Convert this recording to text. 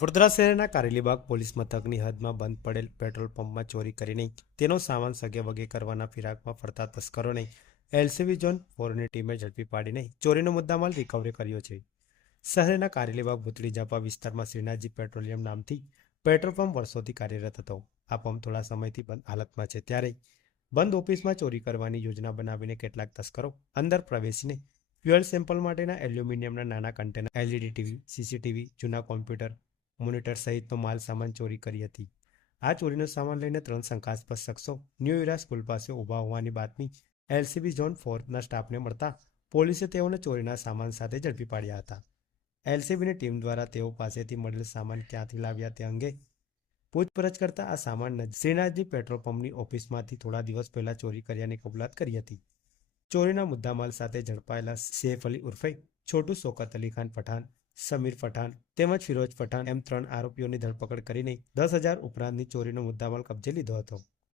વડોદરા શહેરના કારેલીબાગ પોલીસ મથકની હદમાં બંધ પડેલ પેટ્રોલ પંપમાં ચોરી કરીને તેનો સામાન સગેવગે કરવાના ફિરાકમાં ફરતા તસ્કરોને એલસીબી ઝોન 4ની ટીમે ઝડપી પાડીને ચોરીનો મુદ્દામાલ રિકવરી કર્યો છે. શહેરના કારેલીબાગ ભૂતળી ઝાપા વિસ્તારમાં શ્રીનાથજી પેટ્રોલિયમ નામથી પેટ્રોલ પંપ વર્ષોથી કાર્યરત હતો. આ પંપ થોડા સમયથી બંધ હાલતમાં છે, ત્યારે બંધ ઓફિસમાં ચોરી કરવાની યોજના બનાવીને કેટલાક તસ્કરો અંદર પ્રવેશીને ફ્યુઅલ સેમ્પલ માટેના એલ્યુમિનિયમના નાના કન્ટેનર, એલઈડી ટીવી, સીસીટીવી, જૂના કોમ્પ્યુટર, મોનિટર સહિતનો માલ સામાન ચોરી કરી હતી. આ ચોરીનો સામાન લઈને 3 શંકાસ્પદ શખ્સો ન્યૂ ઇરા સ્કૂલ પાસે ઊભા હોવાની બાતમી એલસીબી ઝોન 4ના સ્ટાફને મળતા પોલીસે તેઓને ચોરીના સામાન સાથે ઝડપી પાડ્યા હતા. એલસીબીની ટીમ દ્વારા તેઓ પાસેથી મળેલ સામાન ક્યાંથી લાવ્યા તે અંગે પૂછપરછ કરતા આ સામાન શ્રીનાથજી પેટ્રોલ પંપની ઓફિસમાંથી થોડા દિવસ પહેલા ચોરી કર્યાની કબૂલાત કરી હતી. ચોરીના મુદ્દામાલ સાથે ઝડપાયેલા સૈફ અલી ઉર્ફે છોટુ શોકત અલી ખાન પઠાણ, સમીર પઠાણ તેમજ ફિરોજ પઠાણ એમ 3 આરોપીઓની ધરપકડ કરીને 10,000 ઉપરાંતની ચોરીનો મુદ્દામાલ કબજે લીધો હતો.